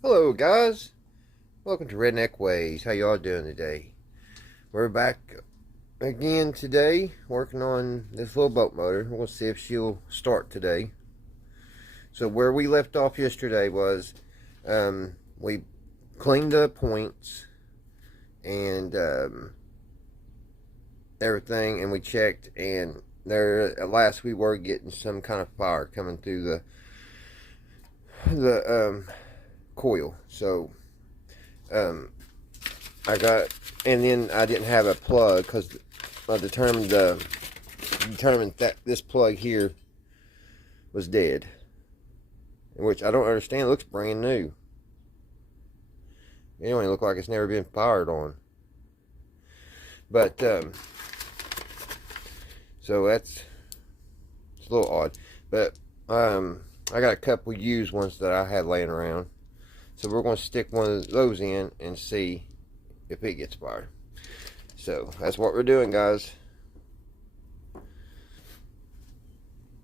Hello guys, welcome to Redneck Ways. How y'all doing today? We're back again today working on this little boat motor. We'll see if she'll start today. So where we left off yesterday was we cleaned the points and everything, and we checked, and there at last we were getting some kind of fire coming through the coil. So I got, and then I didn't have a plug because I determined that this plug here was dead, which I don't understand. It looks brand new. It don't even look like it's never been fired on. But so it's a little odd. But I got a couple used ones that I had laying around. So we're going to stick one of those in and see if it gets fired. So that's what we're doing, guys.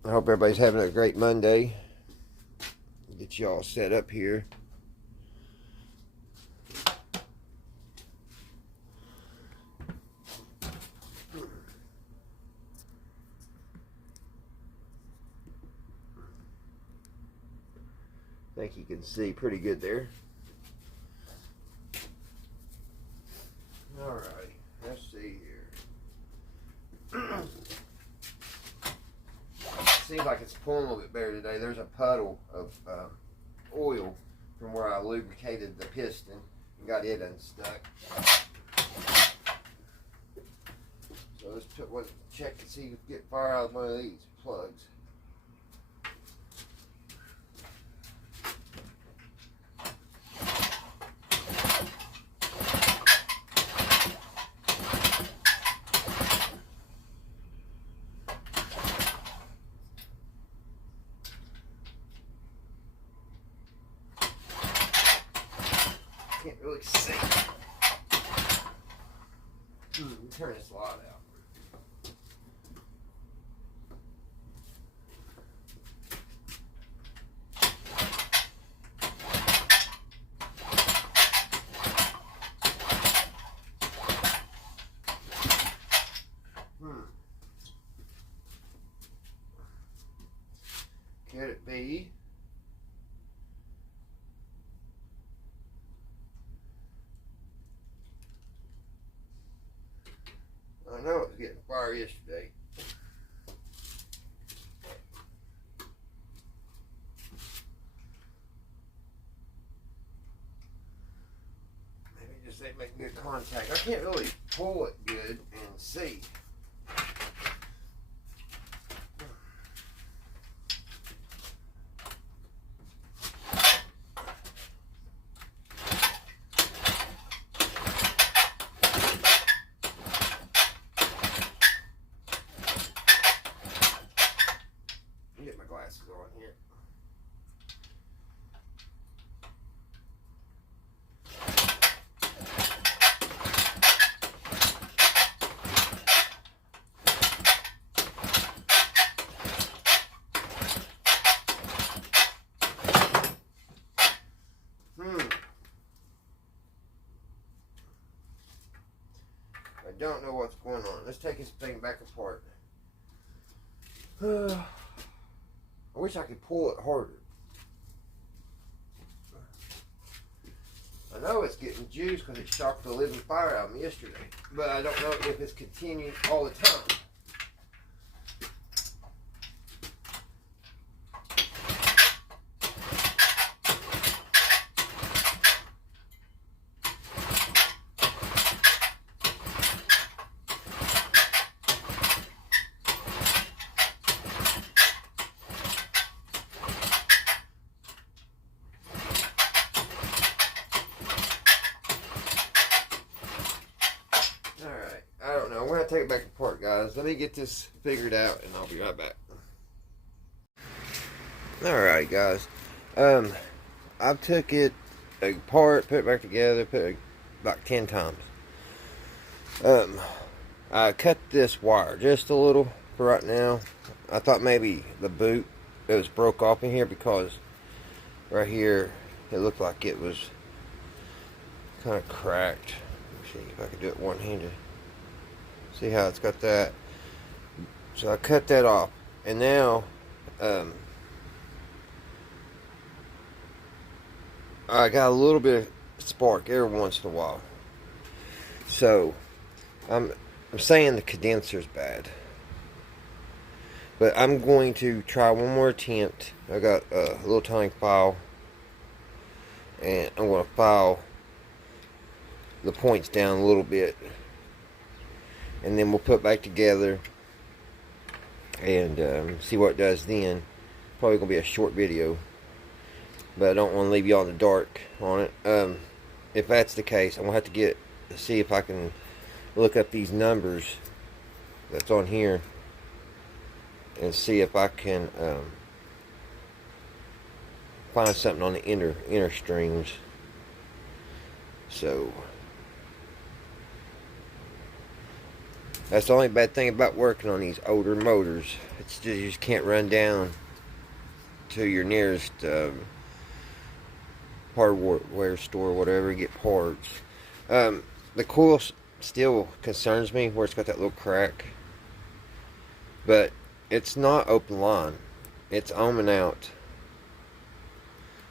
I hope everybody's having a great Monday. Get you all set up here. I think you can see pretty good there. Alright, let's see here. Seems like it's pulling a little bit better today. There's a puddle of oil from where I lubricated the piston and got it unstuck. So let's check to see if we can get fire out of one of these plugs. Can't really see. Turn this light out. Could it be? I know it was getting fire yesterday. Maybe just ain't making good contact. I can't really pull it good and see. Get my glasses on here. I don't know what's going on. Let's take this thing back apart. I wish I could pull it harder. I know it's getting juice because it shocked the living fire out of me yesterday, but I don't know if it's continuing all the time. I'm going to take it back apart, guys. Let me get this figured out, and I'll be right back. Alright, guys. I took it apart, put it back together, put it like 10 times. I cut this wire just a little for right now. I thought maybe the boot, it was broke off in here because right here it looked like it was kind of cracked. Let me see if I can do it one-handed. See how it's got that? So I cut that off, and now I got a little bit of spark every once in a while. So I'm saying the condenser's bad, but I'm going to try one more attempt. I got a little tiny file, and I'm going to file the points down a little bit, and then we'll put it back together and see what it does then. Probably going to be a short video, but I don't want to leave you all in the dark on it. If that's the case, I'm going to have to see if I can look up these numbers that's on here and see if I can find something on the inner strings. So that's the only bad thing about working on these older motors. It's just, you just can't run down to your nearest hardware store or whatever and get parts. The coil still concerns me where it's got that little crack, but it's not open line. It's on and out.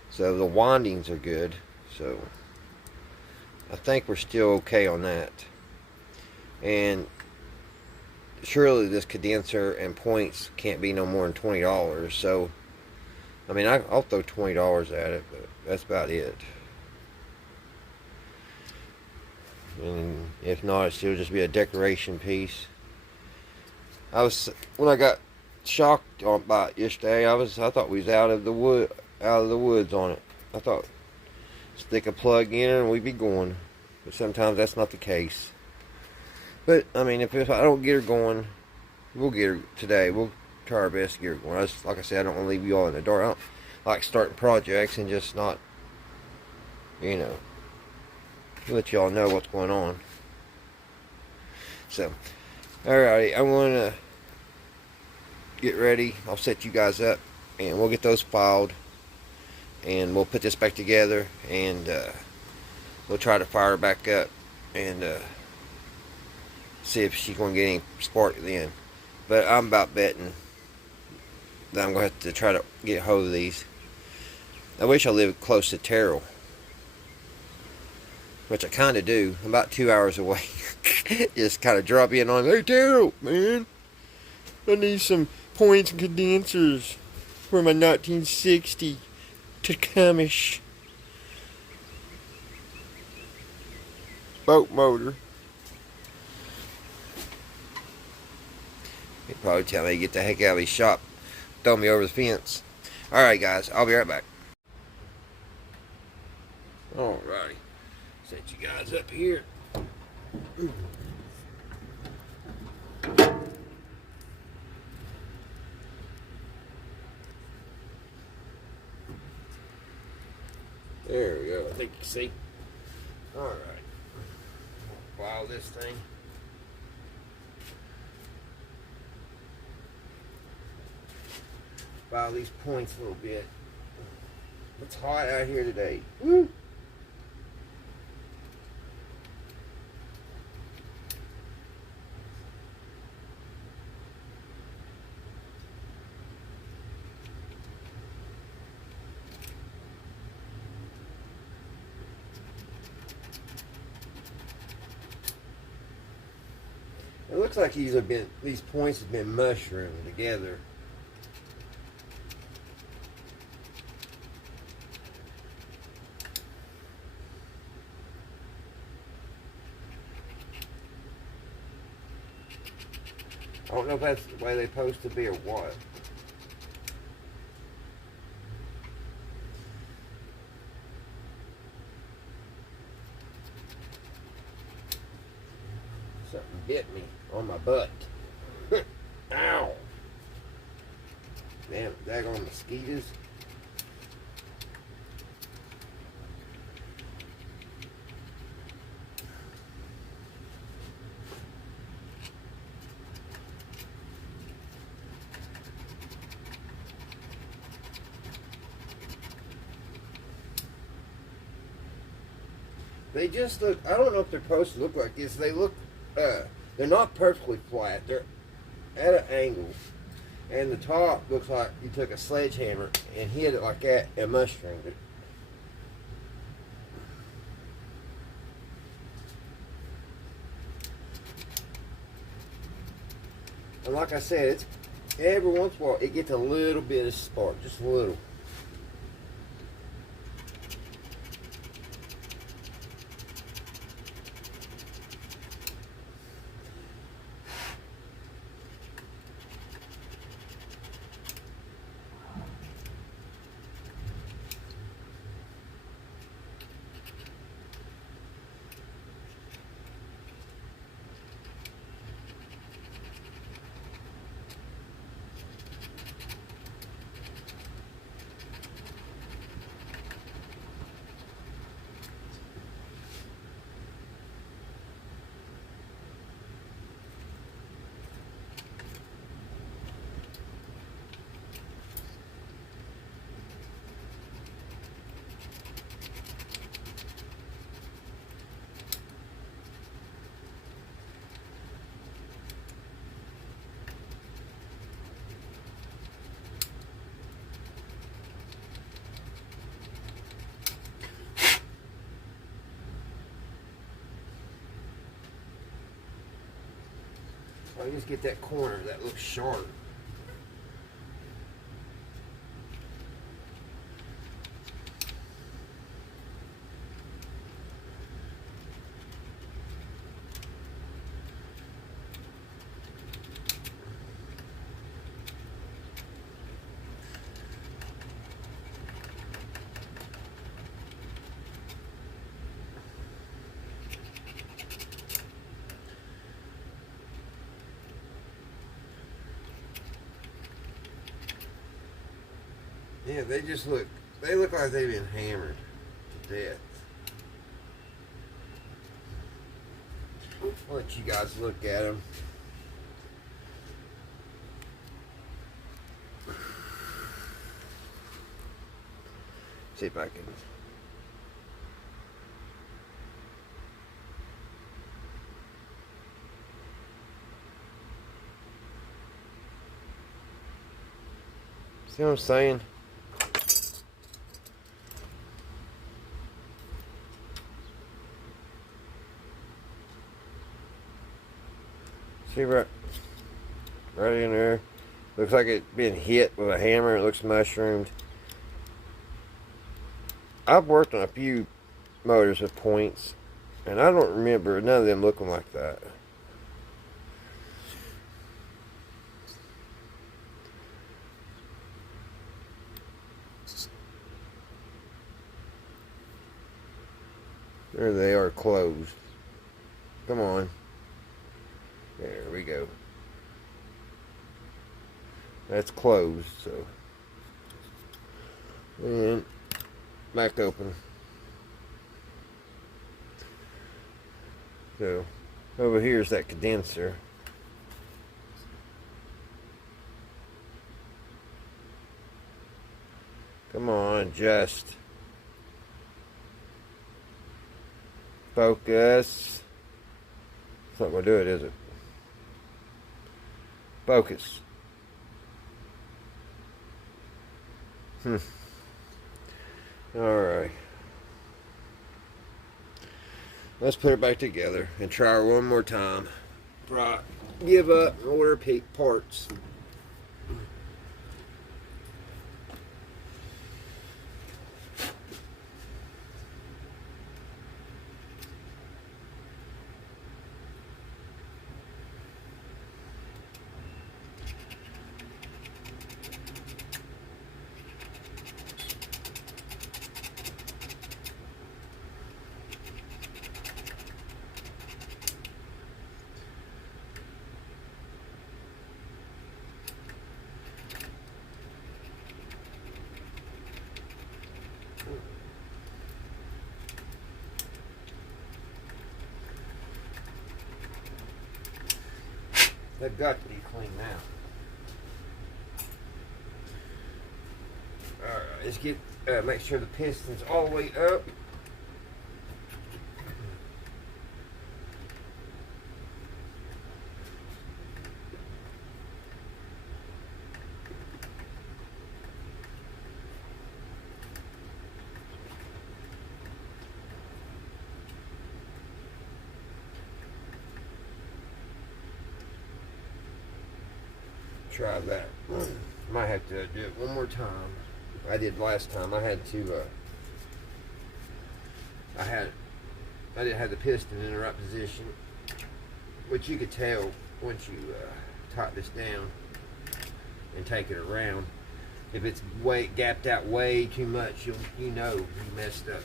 So the windings are good. So I think we're still okay on that. And surely this condenser and points can't be no more than $20. So I mean, I'll throw $20 at it, but that's about it. And if not, it'll just be a decoration piece. When I got shocked by it yesterday, I thought we was out of the woods on it. I thought stick a plug in and we'd be going, but sometimes that's not the case. But I mean, if I don't get her going, we'll get her today. We'll try our best to get her going. Like I said, I don't want to leave you all in the dark. I don't like starting projects and just not, let y'all know what's going on. So, alrighty, I'm going to get ready. I'll set you guys up, and we'll get those filed, and we'll put this back together, and we'll try to fire her back up, and see if she's going to get any spark then. But I'm about betting that I'm going to have to try to get a hold of these. I wish I lived close to Terrell, which I kind of do. I'm about 2 hours away. Just kind of drop in on, hey Terrell, man, I need some points and condensers for my 1960 Tecuimseh boat motor. He'd probably tell me to get the heck out of his shop, throw me over the fence. Alright guys, I'll be right back. Alrighty, set you guys up here. There we go, I think you can see. Alright, file this thing. File these points a little bit. It's hot out here today. Woo! It looks like these points have been mushroomed together. I don't know if that's the way they're supposed to be or what. Something bit me on my butt. Ow! Damn, daggone mosquitoes. They just look, I don't know if they're supposed to look like this. They look, they're not perfectly flat. They're at an angle. And the top looks like you took a sledgehammer and hit it like that and mushroomed it. And like I said, it's every once in a while it gets a little bit of spark, just a little. I just get that corner that looks sharp. Yeah, they just look, they look like they've been hammered to death. I'll let you guys look at them. See if I can. See what I'm saying? See right in there. Looks like it's been hit with a hammer. It looks mushroomed. I've worked on a few motors with points, and I don't remember none of them looking like that. There they are, closed. Come on. There we go. That's closed, so. And back open. So, over here is that condenser. Come on, just. Focus. It's not going to do it, is it? Focus. Alright. Let's put it back together and try her one more time. Right. Give up and order parts. They've got to be clean now. Alright, let's get, make sure the piston's all the way up. try that. Might have to do it one more time. I did last time. I had to. I didn't have the piston in the right position, which you could tell once you tighten this down and take it around. If it's gapped out way too much, you know you messed up.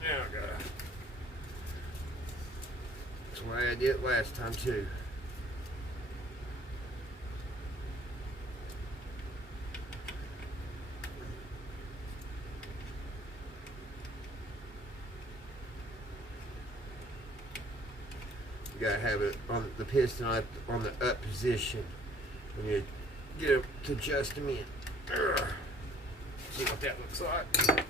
Now I gotta. That's why I did it last time too. You gotta have it on the piston on the up position when you get it to just a minute. See what that looks like.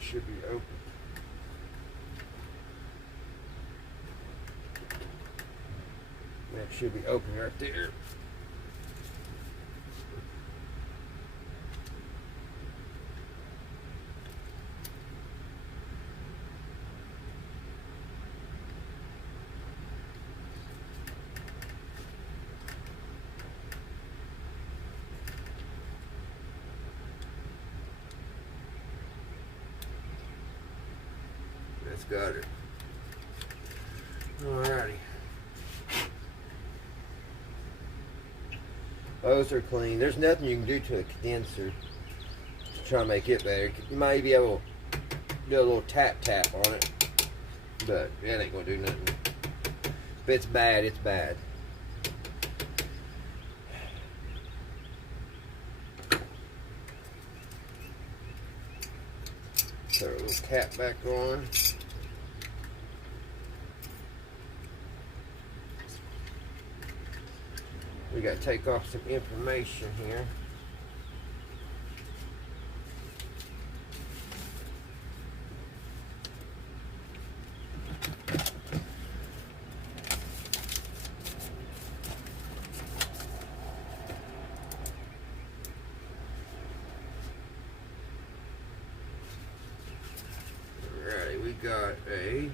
Should be open. That should be open right there. That's got it. Alrighty. Those are clean. There's nothing you can do to the condenser to try to make it better. You might be able to do a little tap on it, but that ain't gonna do nothing. If it's bad, it's bad. Throw a little cap back on. We got to take off some information here. Alright, we got a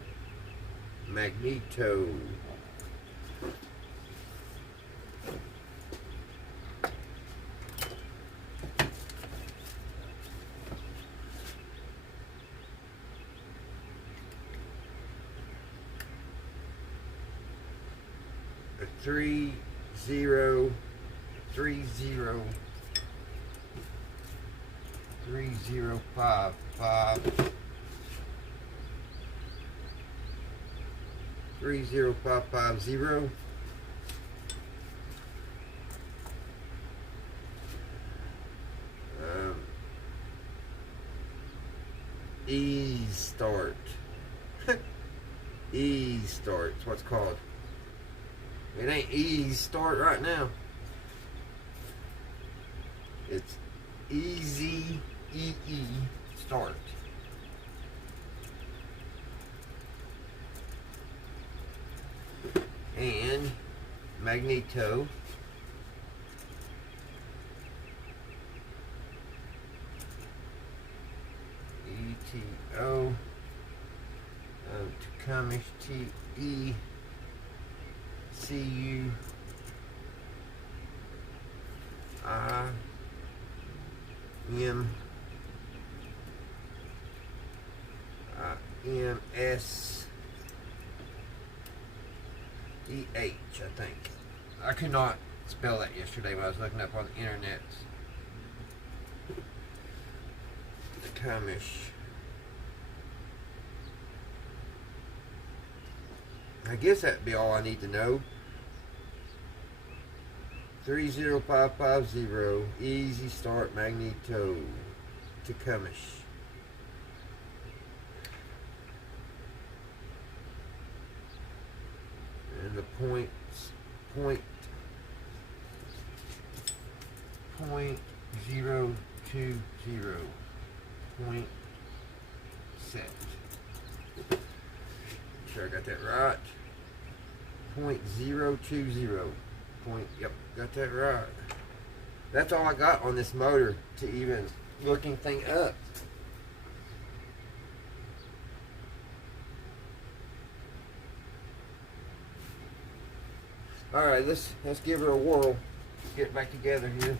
magneto. A 3030 3055 30550 ease start. Ease start, it's what's called. It ain't ease start right now. It's easy start. And magneto. ETO. Tecuimseh TE. CU I M S E H, I think. I could not spell that yesterday when I was looking up on the internet. Tecuimseh. I guess that'd be all I need to know. 30550 easy start magneto Tecuimseh. And the point 0.020 point set. Make sure I got that right. 0.020 point. Yep, got that right. That's all I got on this motor to even look anything up. All right, let's give her a whirl. Get it back together here.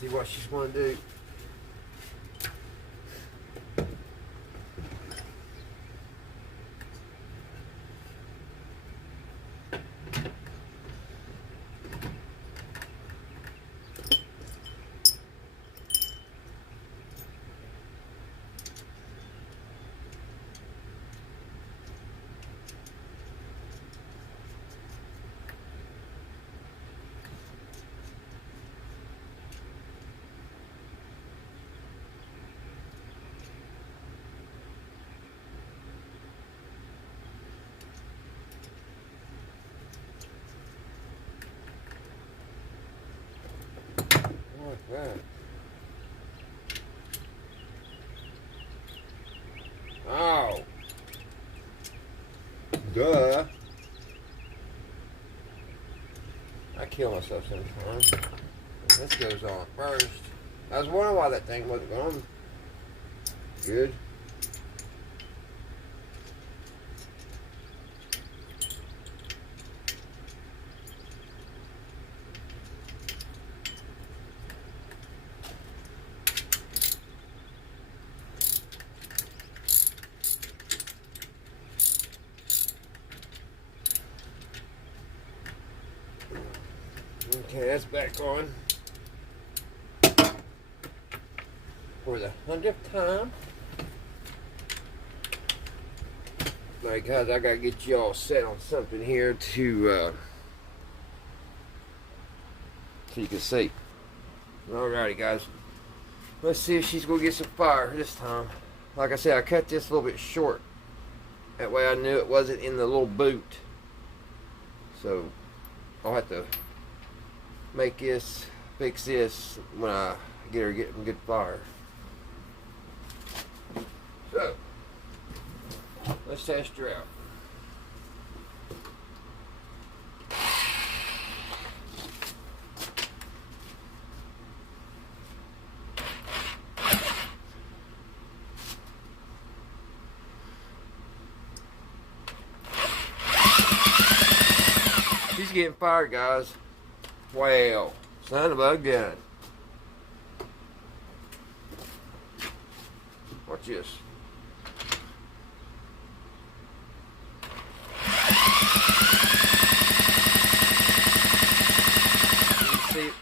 See what she's going to do. Like that. Oh. Duh. I kill myself sometimes. This goes on first. I was wondering why that thing wasn't going good. Okay, that's back on for the 100th time. Alright guys, I gotta get you all set on something here to so you can see. Alrighty guys, let's see if she's gonna get some fire this time. Like I said, I cut this a little bit short. That way I knew it wasn't in the little boot. So I'll have to fix this when I get her getting good fire. So, let's test her out. She's getting fired, guys. Wow, son of a gun. Watch this.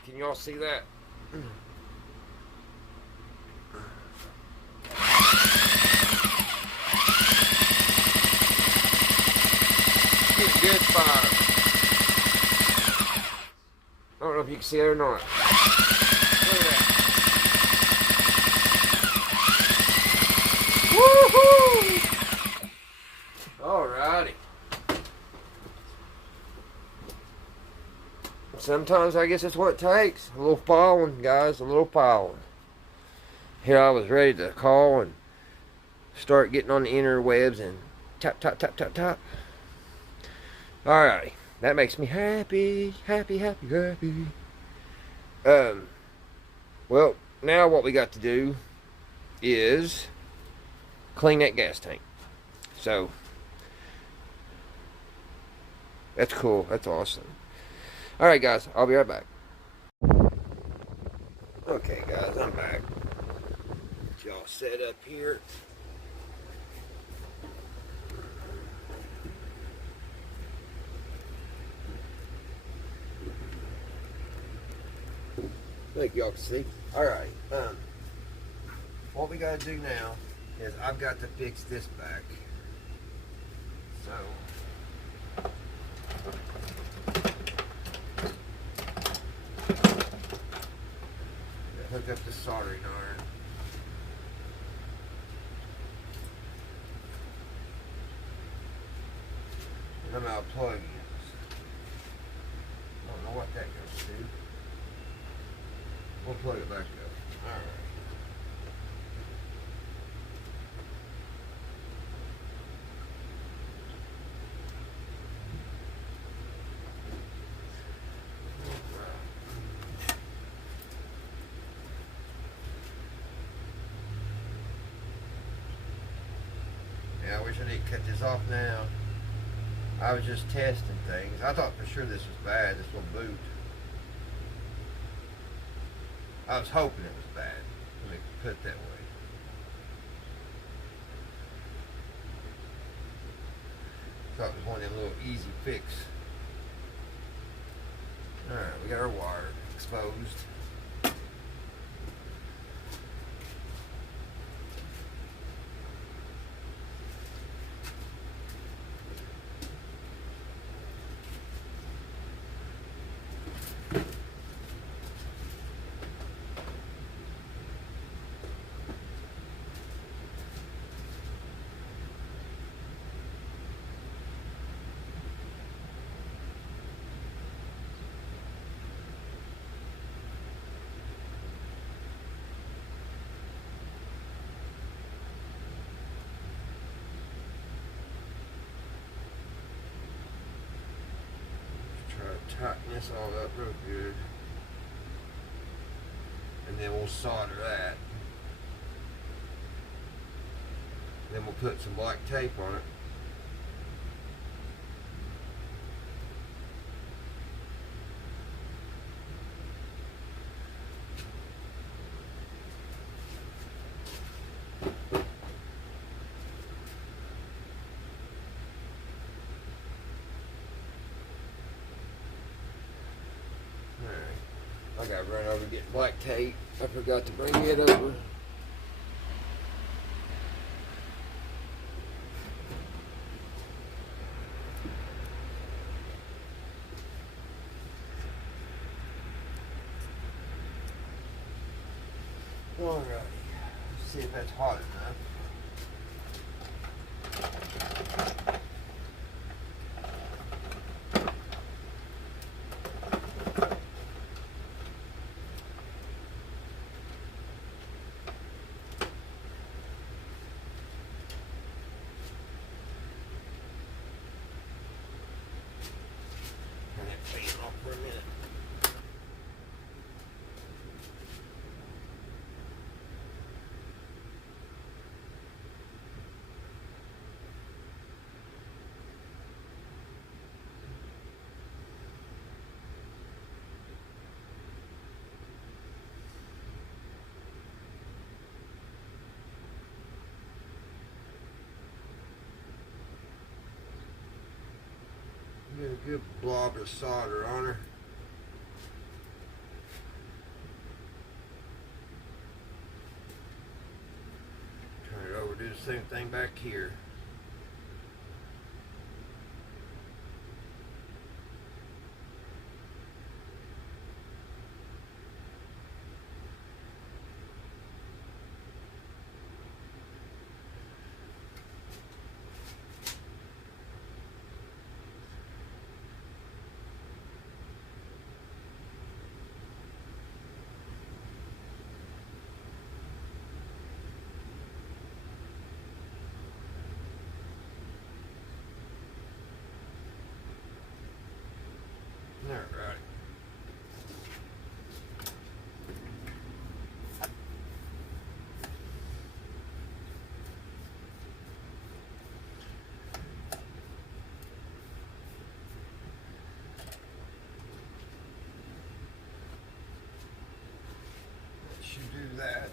Can y'all see that? Get good fire. I don't know if you can see it or not. Look at that. Woohoo! Alrighty. Sometimes I guess that's what it takes. A little following, guys. A little following. Here I was ready to call and start getting on the interwebs and tap, tap, tap, tap, tap. Alrighty. That makes me happy, happy, happy, happy. Well, now what we got to do is clean that gas tank. So, that's cool. That's awesome. Alright, guys. I'll be right back. Okay, guys. I'm back. Get y'all set up here. Look, y'all can see. Alright, what we gotta do now is I've got to fix this back. So, hook up the soldering iron. And I'm out of plug-ins. I don't know what that goes to. We'll plug it back up. Alright. Yeah, I wish I didn't cut this off now. I was just testing things. I thought for sure this was bad, this little boot. I was hoping it was bad. Let me put it that way. Thought it was one of them little easy fix. Alright, we got our wire exposed. Tighten this all up real good, and then we'll solder that. Then we'll put some black tape on it. I gotta run over and get black tape. I forgot to bring it over. Alrighty, let's see if that's hot enough. For a minute. Get a good blob of solder on her. Turn it over, do the same thing back here. Alright. That should do that.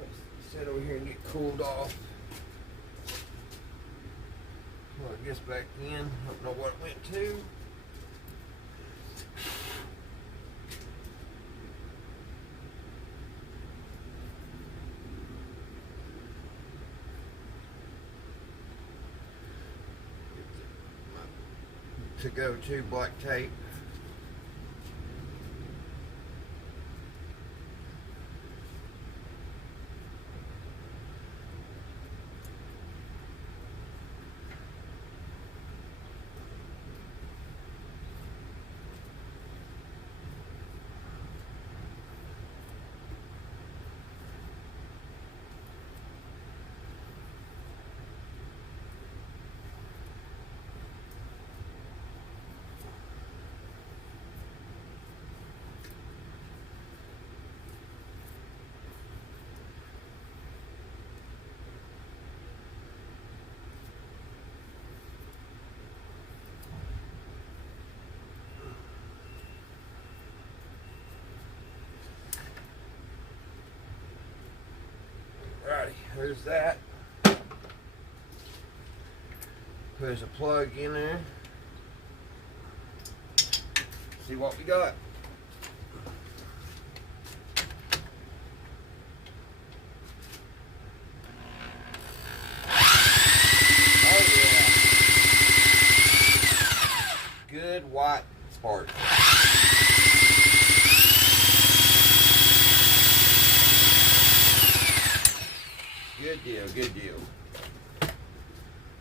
Let's sit over here and get cooled off. Well, I guess back in. I don't know what it went to. To go to black tape. There's that. There's a plug in there. See what we got. Oh yeah. Good white spark. Good deal, good deal.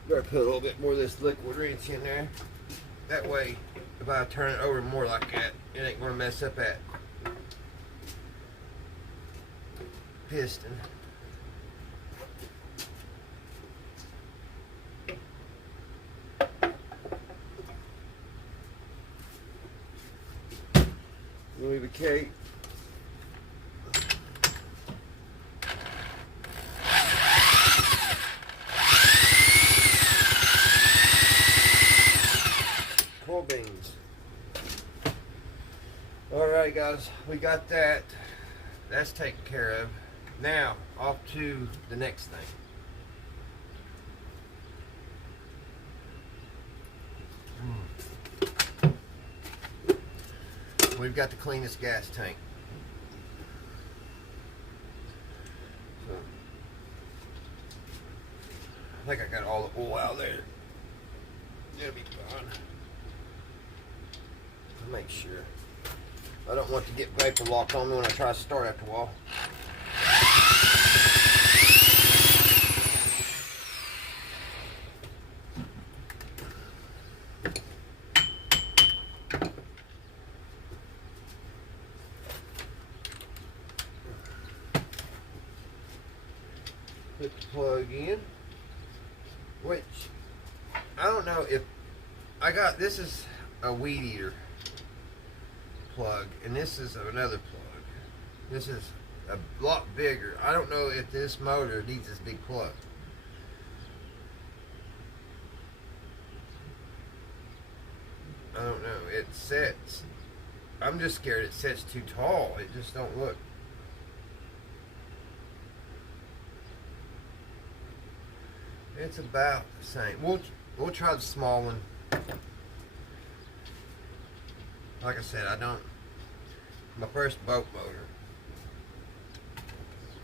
Better put a little bit more of this liquid wrench in there. That way, if I turn it over more like that, it ain't gonna mess up that piston. Lubricate. Coil beans. Alright guys, we got that. That's taken care of. Now, off to the next thing. We've got to clean this gas tank. So, I think I got all the oil out there. It'll be fine. I'll make sure. I don't want to get vapor locked on me when I try to start after a while. Put the plug in, which I don't know if I got. This is a weed eater plug, and this is another plug. This is a lot bigger. I don't know if this motor needs this big plug. I don't know. It sets. I'm just scared it sets too tall. It just don't look. It's about the same. We'll try the small one. Like I said, my first boat motor.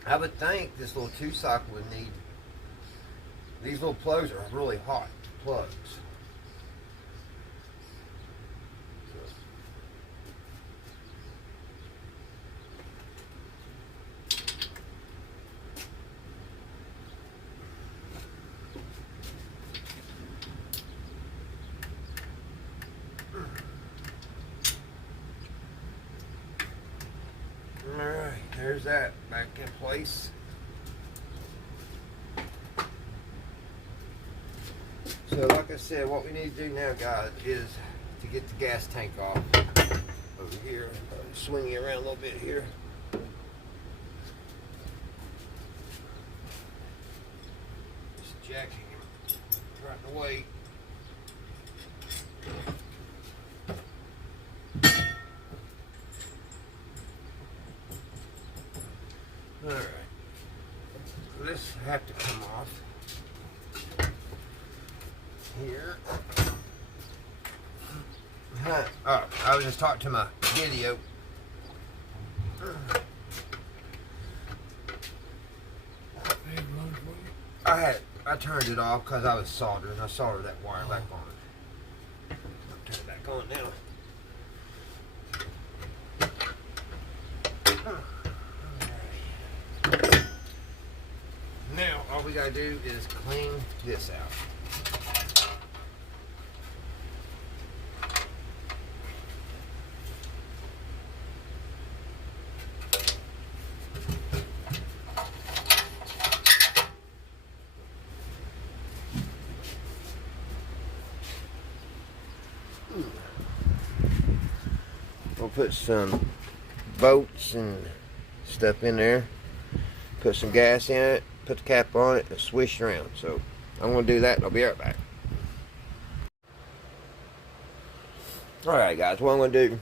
I would think this little 2-cycle would need, these little plugs are really hot plugs. Alright, there's that back in place. So like I said, what we need to do now, guys, is to get the gas tank off over here. Swing you around a little bit here. Just jacking him right in the way. Alright, this have to come off here. Oh, I was just talking to my video. I turned it off because I was soldering. I soldered that wire back on. I'll turn it back on now. Now, all we gotta do is clean this out. We'll put some bolts and stuff in there. Put some gas in it. Put the cap on it and swish around. So I'm going to do that and I'll be right back. Alright guys, what I'm going to do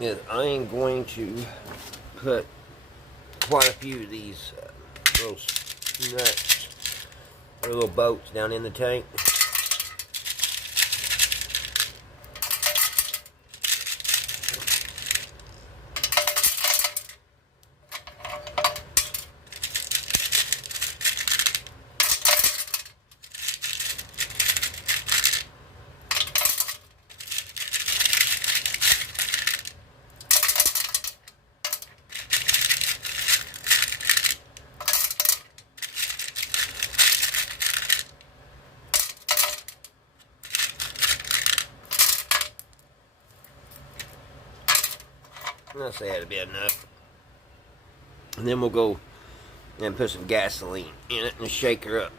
is I am going to put quite a few of these little nuts or little bolts down in the tank. I'll say that'll be enough. And then we'll go and put some gasoline in it and shake her up.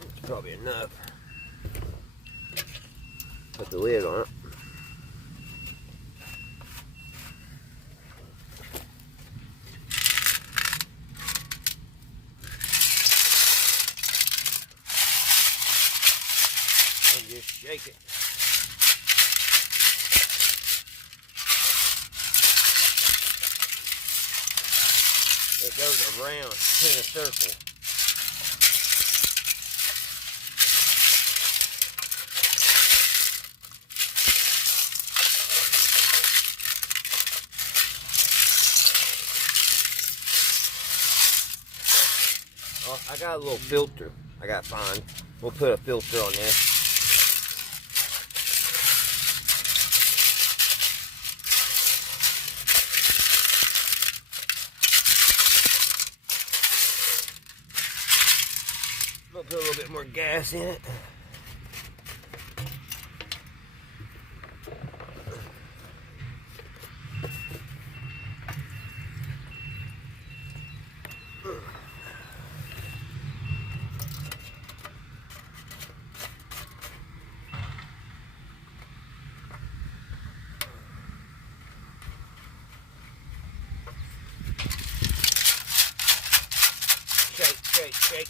It's probably enough. Put the lid on it. Just shake it. It goes around in a circle. Oh, I got a little filter I got to find. We'll put a filter on this. We'll put a little bit more gas in it. Shake, shake, shake.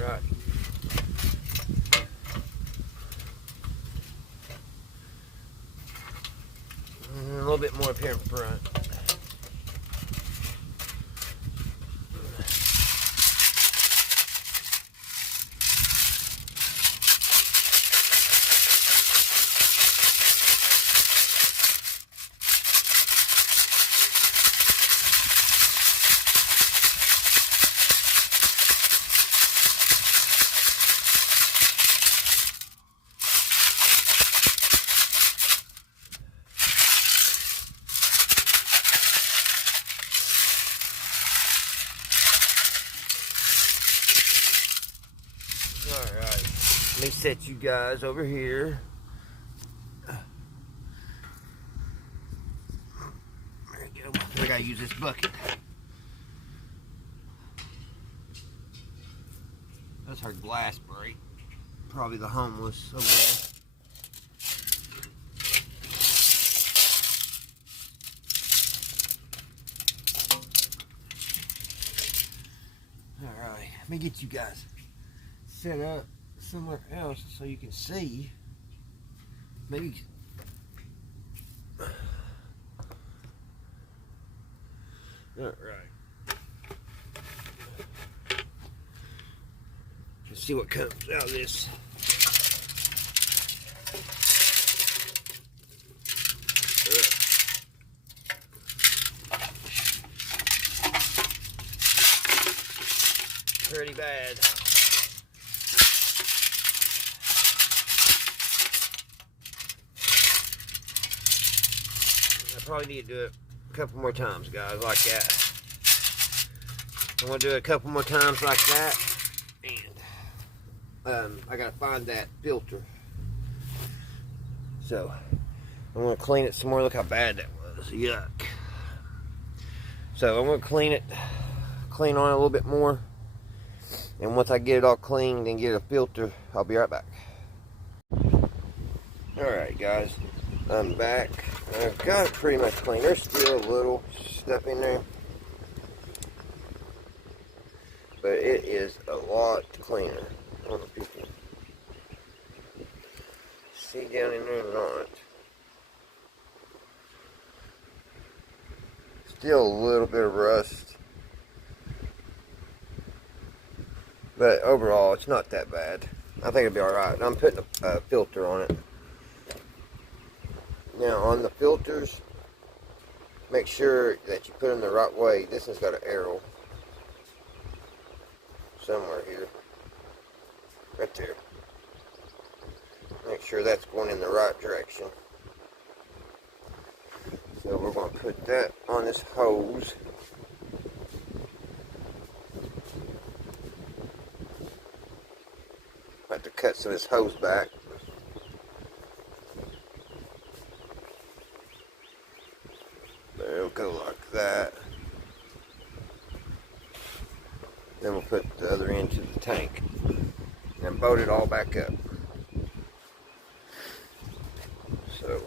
Right. A little bit more up here in front. Alright, let me set you guys over here. There we go. I gotta use this bucket. That's her glass break. Probably the homeless over there. Alright, let me get you guys set up somewhere else so you can see. Maybe all right. Let's see what comes out of this. pretty bad. I probably need to do it a couple more times, guys, like that. I'm going to do it a couple more times like that. And I got to find that filter. So I'm going to clean it some more. Look how bad that was. Yuck. So I'm going to clean on it a little bit more. And once I get it all cleaned and get a filter, I'll be right back. Alright guys, I'm back. I've got it pretty much clean. There's still a little stuff in there, but it is a lot cleaner. I don't know if you can see down in there or not. Still a little bit of rust, but overall it's not that bad. I think it'll be alright. I'm putting a filter on it. Now on the filters, make sure that you put them the right way. This one's got an arrow somewhere here. Right there. Make sure that's going in the right direction. So we're going to put that on this hose. I have to cut some of this hose back. There, it'll go like that. Then we'll put the other end to the tank and bolt it all back up. So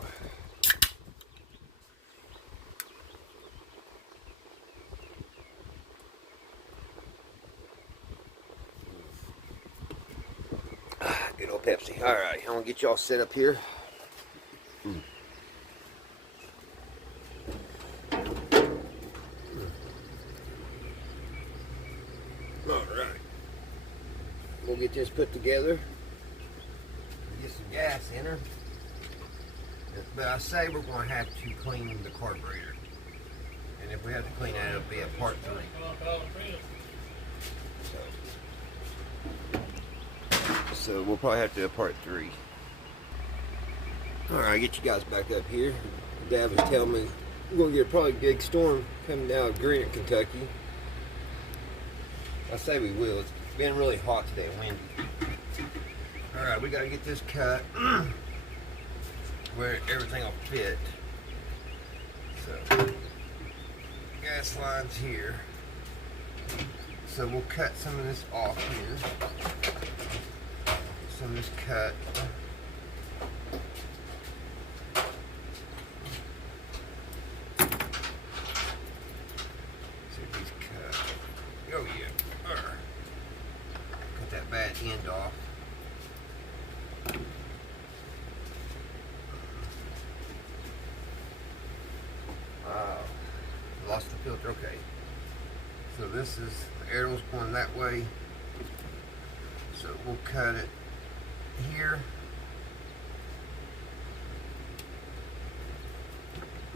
good old Pepsi. Alright, I'm gonna get y'all set up here. Alright. We'll get this put together. Get some gas in her. But I say we're going to have to clean the carburetor. And if we have to clean that, it'll be a part 3. So we'll probably have to do a part 3. Alright, get you guys back up here. Dad was telling me we're going to get a probably big storm coming down of Redneck, Kentucky. I say we will. It's been really hot today and windy. Alright, we got to get this cut where everything will fit. So, gas lines here. So we'll cut some of this off here. Some of this cut. See if these cut. Oh yeah. Cut that bad end off. Lost the filter. Okay. So this is the arrow's going that way. So we'll cut it here.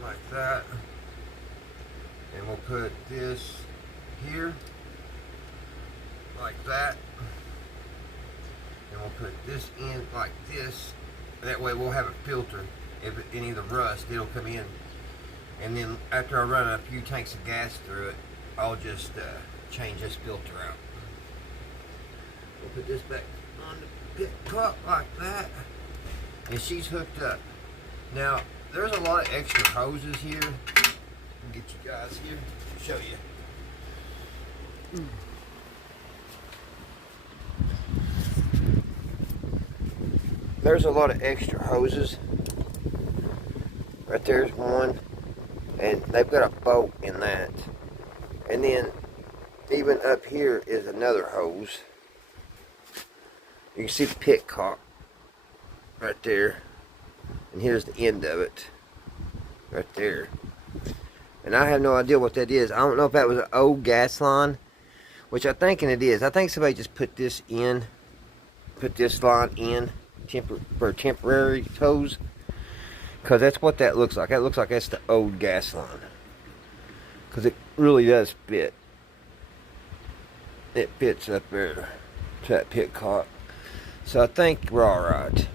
Like that. And we'll put this here. Like that. And we'll put this in like this. That way we'll have a filter. If any of the rust, it'll come in. And then after I run a few tanks of gas through it, I'll just change this filter out. We'll put this back on the pit cup like that. And she's hooked up. Now, there's a lot of extra hoses here. I'll get you guys here, show you. There's a lot of extra hoses. Right there's one. And they've got a bolt in that. And then even up here is another hose. You can see the pit cock right there. And here's the end of it. Right there. And I have no idea what that is. I don't know if that was an old gas line, which I'm thinking it is. I think somebody just put this in. Put this line in for a temporary hose. Because that's what that looks like. That looks like that's the old gas line. Because it really does fit. it fits up there to that pit cock. So I think we're all right.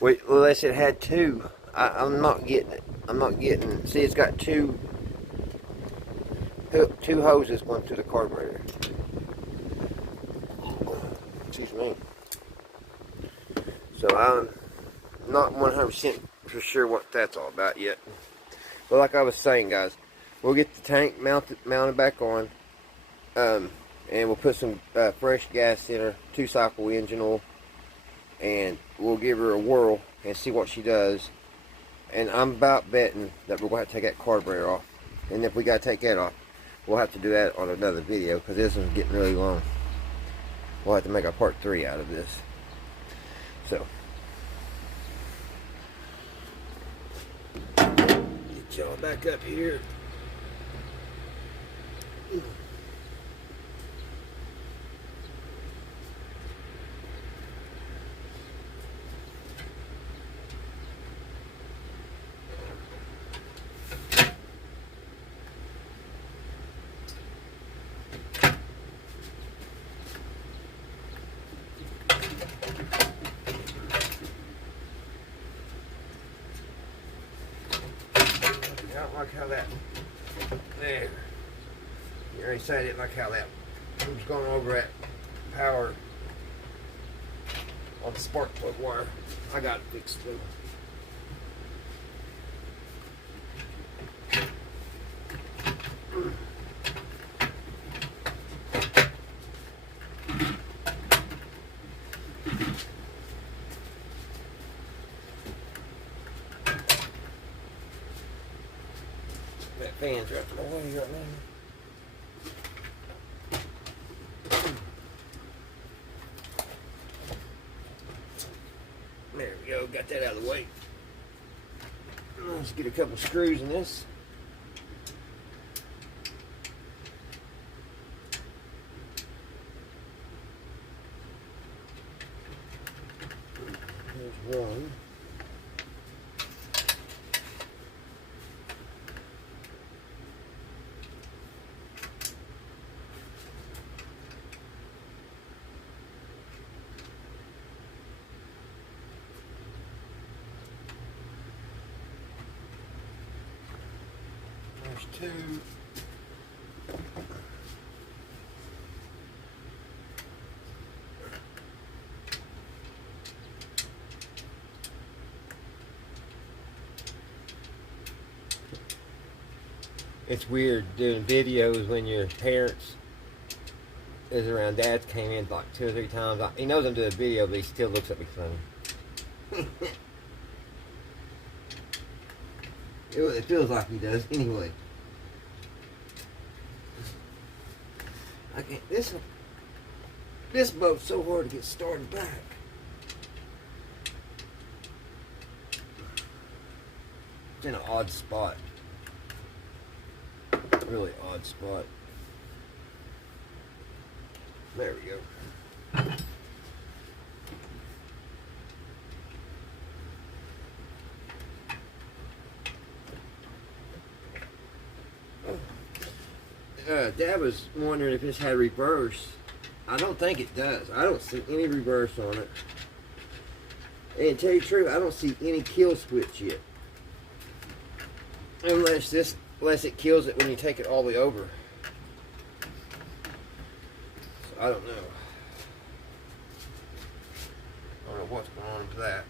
Wait, unless it had two. I'm not getting it. I'm not getting. See, it's got two hoses going through the carburetor. Excuse me. So I'm not 100% for sure what that's all about yet. But like I was saying, guys, we'll get the tank mounted back on, and we'll put some fresh gas in her, 2-cycle engine oil, and we'll give her a whirl and see what she does. And I'm about betting that we're going to have to take that carburetor off. And if we got to take that off, we'll have to do that on another video because this one's getting really long. We'll have to make a part 3 out of this. So, get y'all back up here. I don't like how that, there, you already said I didn't like how that was going over that power on the spark plug wire. I got it fixed though. That fan's right in the way right now. There we go, got that out of the way. Let's get a couple screws in this. There's one. There's two. It's weird doing videos when your parents is around. Dad came in like 2 or 3 times. He knows I'm doing a video, but he still looks at me funny. It feels like he does anyway. I can't. This boat's so hard to get started back. It's in an odd spot. Really odd spot. There we go. Dad was wondering if this had reverse. I don't think it does. I don't see any reverse on it. And to tell you the truth, I don't see any kill switch yet. Unless it kills it when you take it all the way over. So I don't know. I don't know what's going on with that.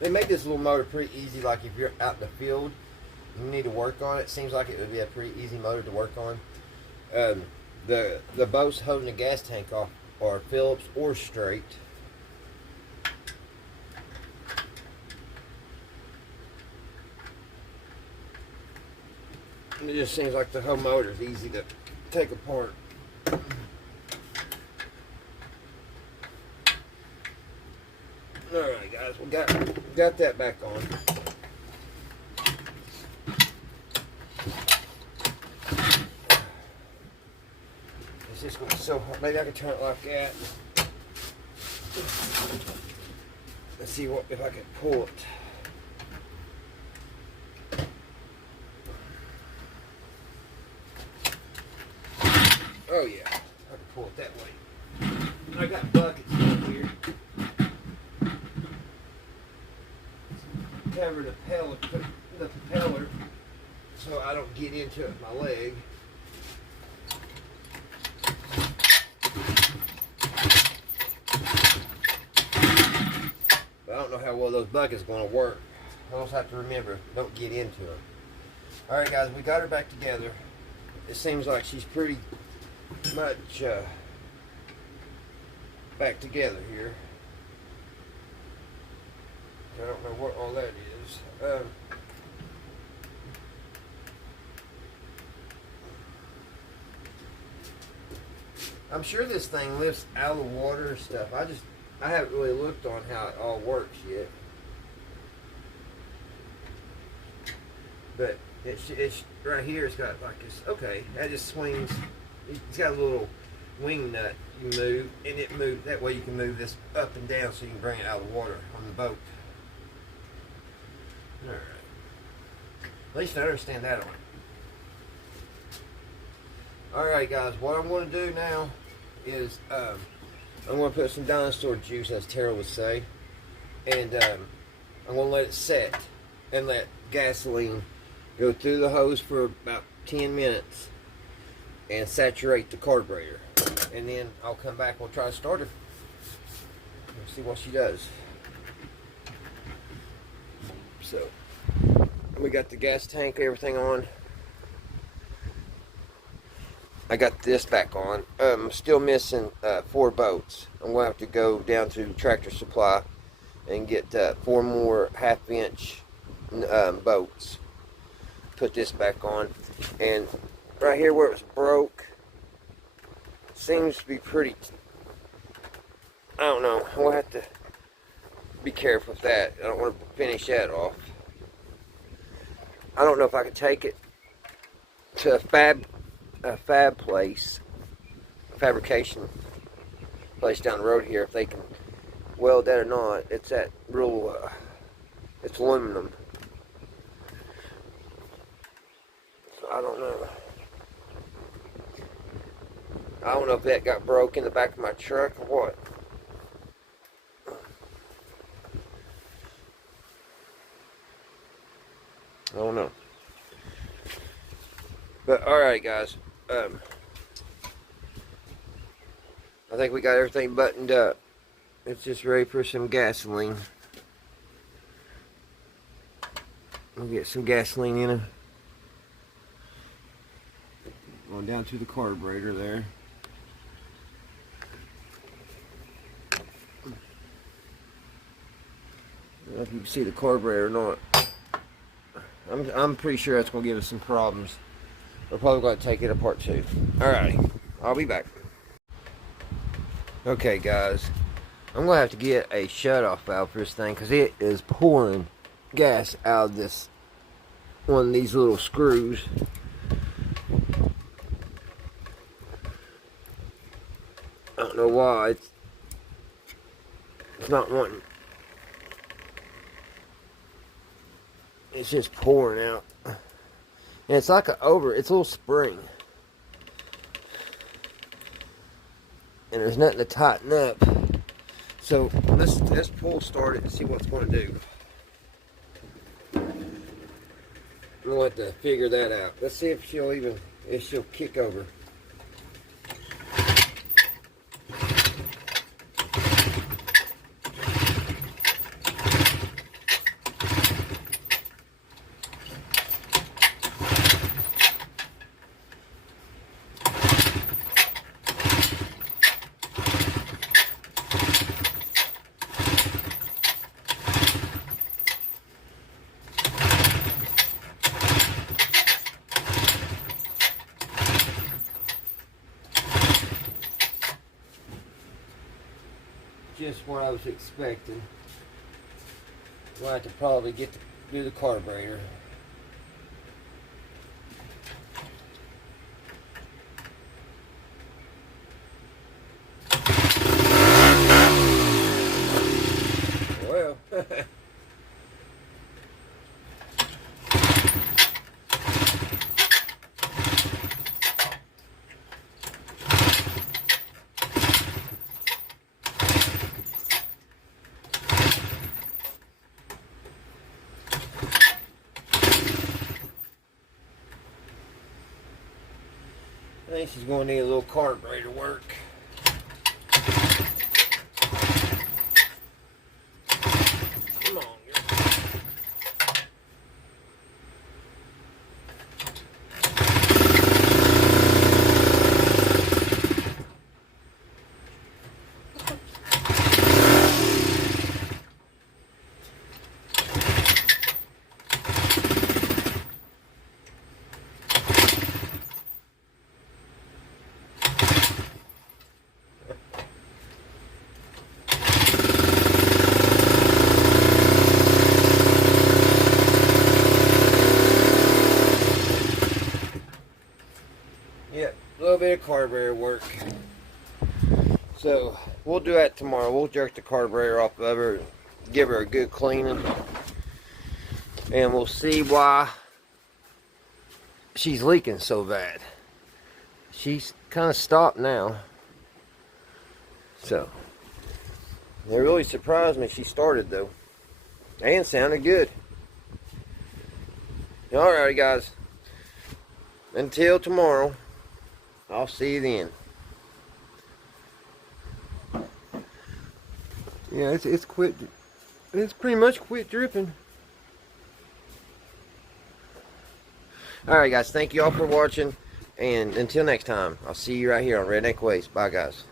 They make this little motor pretty easy, like if you're out in the field, you need to work on it. Seems like it would be a pretty easy motor to work on. The boats holding the gas tank off are Phillips or straight. And it just seems like the whole motor is easy to take apart. Alright guys, we got that back on. going so hard. Maybe I can turn it like that. Let's see what if I can pull it. Oh yeah, I can pull it that way. I got buckets in here. Cover the propeller so I don't get into it with my leg. But I don't know how well those buckets are going to work. I also have to remember, don't get into them. Alright guys, we got her back together. It seems like she's pretty much back together here. I don't know what all that is. I'm sure this thing lifts out of the water and stuff. I haven't really looked on how it all works yet. But it's right here. It's got like this. Okay, that just swings. It's got a little wing nut you move, and it moves. That way you can move this up and down so you can bring it out of the water on the boat. Alright. At least I understand that one. Alright guys, what I'm going to do now is I'm going to put some dinosaur juice, as Tara would say, and I'm going to let it set and let gasoline go through the hose for about 10 minutes and saturate the carburetor. And then I'll come back and we'll try to start her and see what she does. So, we got the gas tank, everything on. I got this back on. Still missing 4 boats. I'm going to have to go down to Tractor Supply and get 4 more half-inch boats. Put this back on. And right here where it was broke, seems to be pretty, I don't know. We'll have to be careful with that. I don't want to finish that off. I don't know if I could take it to a fab place, a fabrication place down the road here, if they can weld that or not. It's that real, it's aluminum. So I don't know. I don't know if that got broke in the back of my truck or what. I don't know. But alright guys, I think we got everything buttoned up. It's just ready for some gasoline. We'll get some gasoline in it. Going down to the carburetor there. I don't know if you can see the carburetor or not. I'm pretty sure that's going to give us some problems. We're probably going to take it apart too. Alrighty, I'll be back. Okay guys, I'm going to have to get a shutoff valve for this thing because it is pouring gas out of this one of these little screws. I don't know why it's not wanting. It's just pouring out. And it's like it's a little spring. And there's nothing to tighten up. So let's pull start it and see what's going to do. We'll have to figure that out. Let's see if she'll kick over. Just what I was expecting. We'll have to probably do the carburetor. think she's going to need a little carburetor work. Come on, girl. Yep, a little bit of carburetor work. So we'll do that tomorrow. We'll jerk the carburetor off of her, give her a good cleaning, and we'll see why she's leaking so bad. She's kind of stopped now. So it really surprised me she started though, and sounded good. Alrighty guys, until tomorrow, I'll see you then. Yeah, it's quit. It's pretty much quit dripping. Alright guys, thank you all for watching, and until next time, I'll see you right here on Redneck Ways. Bye guys.